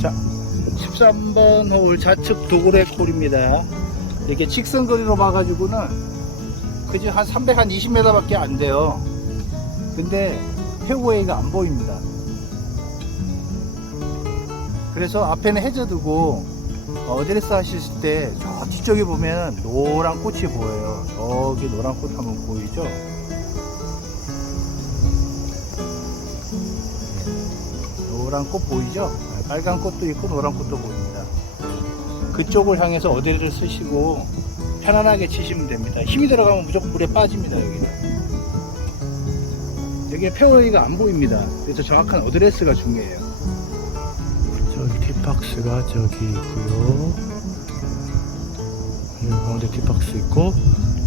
자, 13번 홀 좌측 도그레 콜입니다. 이게 직선거리로 봐가지고는 그지 한 320m밖에 안 돼요. 근데 페어웨이가 안 보입니다. 그래서 앞에는 해저드고 어드레스 하실 때 저 뒤쪽에 보면 노란 꽃이 보여요. 저기 노란 꽃 한번 보이죠? 노란 꽃 보이죠? 네, 빨간 꽃도 있고 노란 꽃도 보입니다. 그쪽을 향해서 어디를 쓰시고 편안하게 치시면 됩니다. 힘이 들어가면 무조건 물에 빠집니다. 여기는. 여기 페어웨이가 안 보입니다. 그래서 정확한 어드레스가 중요해요. 저기 뒷박스가 저기 있고요. 여기 가운데 뒷박스 있고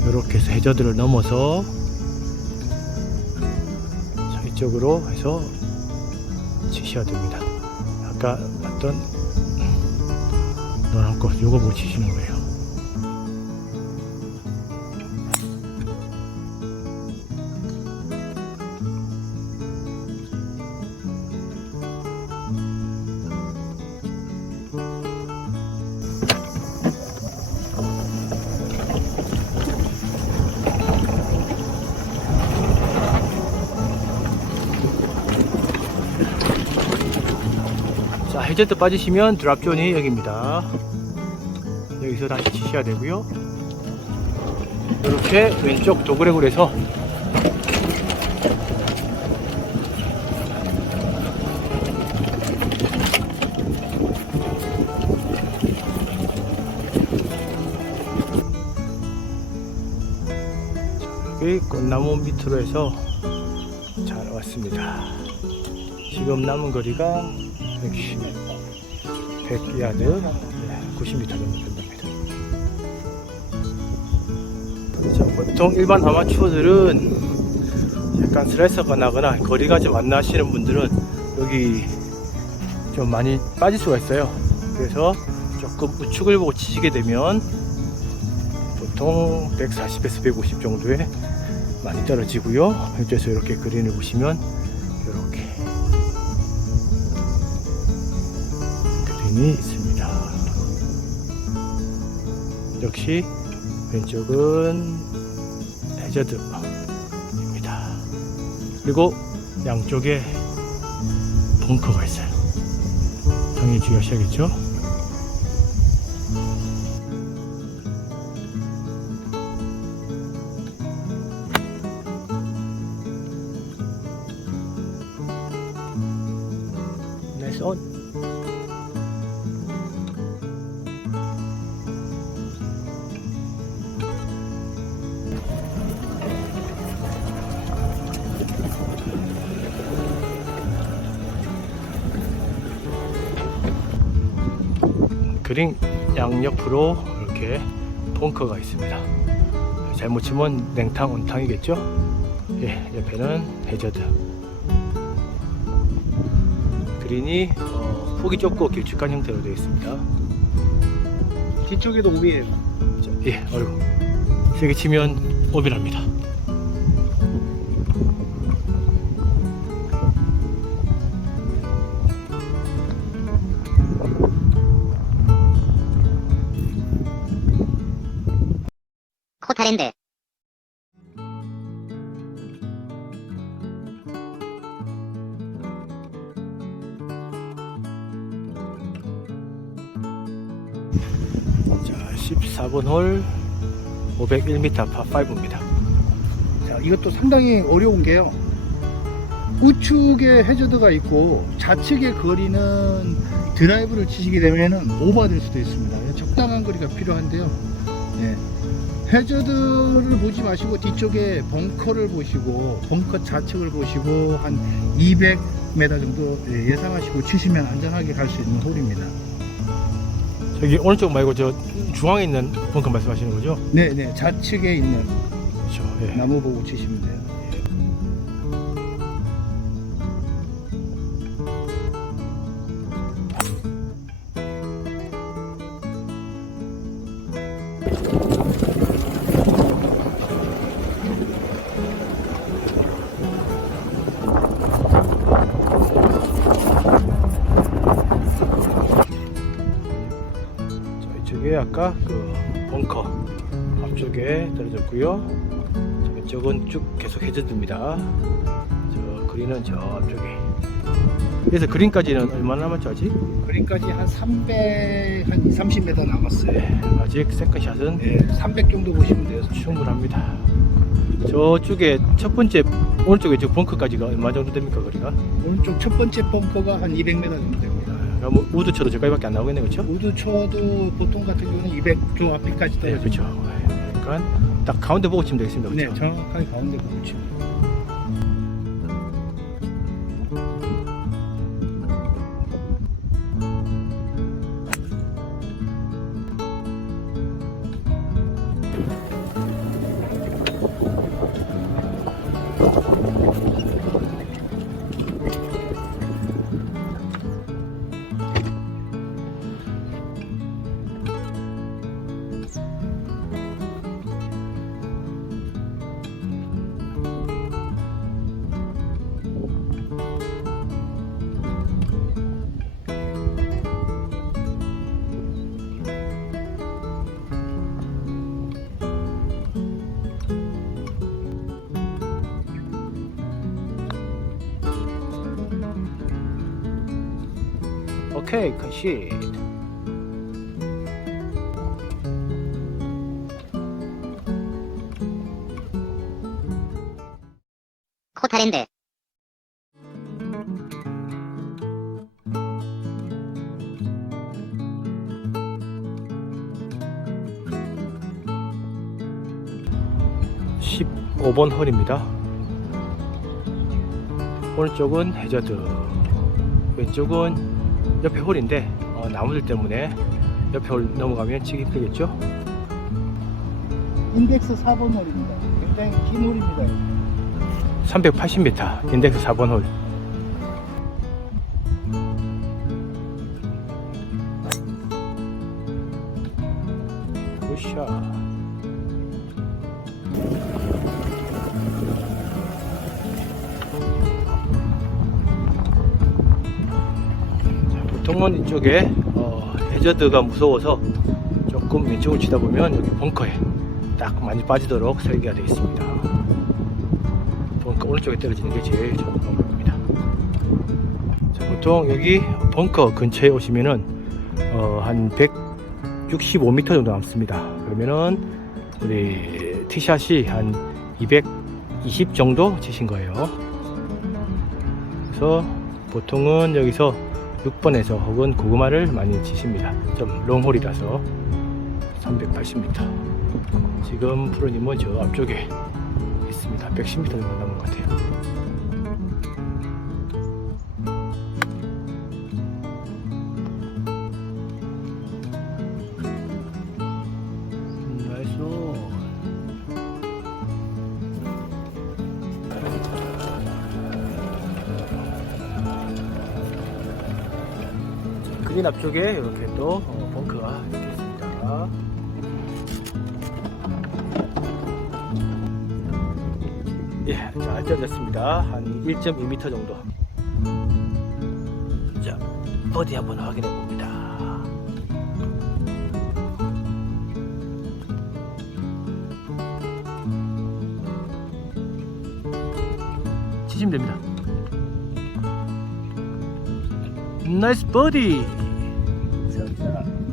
이렇게 해서 해저드를 넘어서 자, 이쪽으로 해서 치셔야 됩니다. 아까 봤던 노란 꽃 요거 보고 치시는 거예요. 자, 해저드 빠지시면 드랍존이 여기입니다. 여기서 다시 치셔야 되고요. 이렇게 왼쪽 도그레굴에서 여기 꽃나무 밑으로 해서 잘 왔습니다. 지금 남은 거리가 110, 100야드, 90m 정도 된답니다. 자, 보통 일반 아마추어들은 약간 스트레스가 나거나 거리가 좀 안 나시는 분들은 여기 좀 많이 빠질 수가 있어요. 그래서 조금 우측을 보고 치시게 되면 보통 140에서 150 정도에 많이 떨어지고요. 이쪽에서 이렇게 그린을 보시면 그림이 있습니다. 역시 왼쪽은 해저드입니다. 그리고 양쪽에 벙커가 있어요. 당연히 주의하셔야겠죠? 나이스 온. 그린 양옆으로 이렇게 벙커가 있습니다. 잘못 치면 냉탕 온탕이겠죠? 예, 옆에는 해저드. 그린이 어, 폭이 좁고 길쭉한 형태로 되어 있습니다. 뒤쪽에도 오비예요. 자, 예, 어이구. 세게 치면 오비랍니다. 14번 홀 501m 파5입니다. 자, 이것도 상당히 어려운 게요. 우측에 해저드가 있고 좌측의 거리는 드라이브를 치시게 되면 오버될 수도 있습니다. 적당한 거리가 필요한데요. 예. 해저드를 보지 마시고 뒤쪽에 벙커를 보시고 벙커 좌측을 보시고 한 200m 정도 예, 예상하시고 치시면 안전하게 갈 수 있는 홀입니다. 저기 오른쪽 말고 저 중앙에 있는 벙커 말씀하시는 거죠? 네, 네. 좌측에 있는 그렇죠. 예. 나무 보고 치시면 돼요. 아까 그 벙커 앞쪽에 떨어졌고요. 저 왼쪽은 쭉 계속 해저드입니다. 저 그린은 저 앞쪽에. 그래서 그린까지는 얼마나 남았죠 아직? 그린까지 한 300, 한 2, 30m 남았어요. 네, 아직 세컨샷은 네, 300 정도 보시면 돼요. 충분합니다. 저쪽에 첫 번째 오른쪽에 저 벙커까지가 얼마 정도 됩니까 거리가? 오른쪽 첫 번째 벙커가 한 200m 정도 됩니다. 그럼 우드 쳐도 저까지밖에 안 나오겠네 그렇죠? 우드 쳐도 보통 같은 경우는 200조 앞에까지 네, 떨어져요. 그렇죠. 그러니까 딱 가운데 보고 치면 되겠습니다. 네, 그렇죠? 정확하게 가운데 보고 치면 오케이 컨시. 코타랜드 십 15번 홀입니다. 오른쪽은 해저드, 왼쪽은 옆에 홀인데 어, 나무들 때문에 옆에 홀 넘어가면 치기 힘들겠죠? 인덱스 4번 홀입니다. 굉장히 긴 홀입니다. 380m 인덱스 4번 홀. 자, 보통은 이쪽에 어, 해저드가 무서워서 조금 왼쪽을 치다 보면 여기 벙커에 딱 많이 빠지도록 설계가 되어 있습니다. 벙커 오른쪽에 떨어지는 게 제일 좋은 방법입니다. 자, 보통 여기 벙커 근처에 오시면은 어, 한 165m 정도 남습니다. 그러면은 우리 티샷이 한 220 정도 치신 거예요. 그래서 보통은 여기서 6번에서 혹은 고구마를 많이 치십니다. 좀 롱홀이라서 380m. 지금 프로님은 저 앞쪽에 있습니다. 110m 정도 남은 것 같아요. 그린 앞쪽에 이렇게 또 어, 벙커가 이렇게 있습니다. 예, 잘 떨어졌습니다. 한 1.2m 정도. 자, 어디 한번 확인해 봅니다. 치시면 됩니다. 나이스 버디! 감사합니다.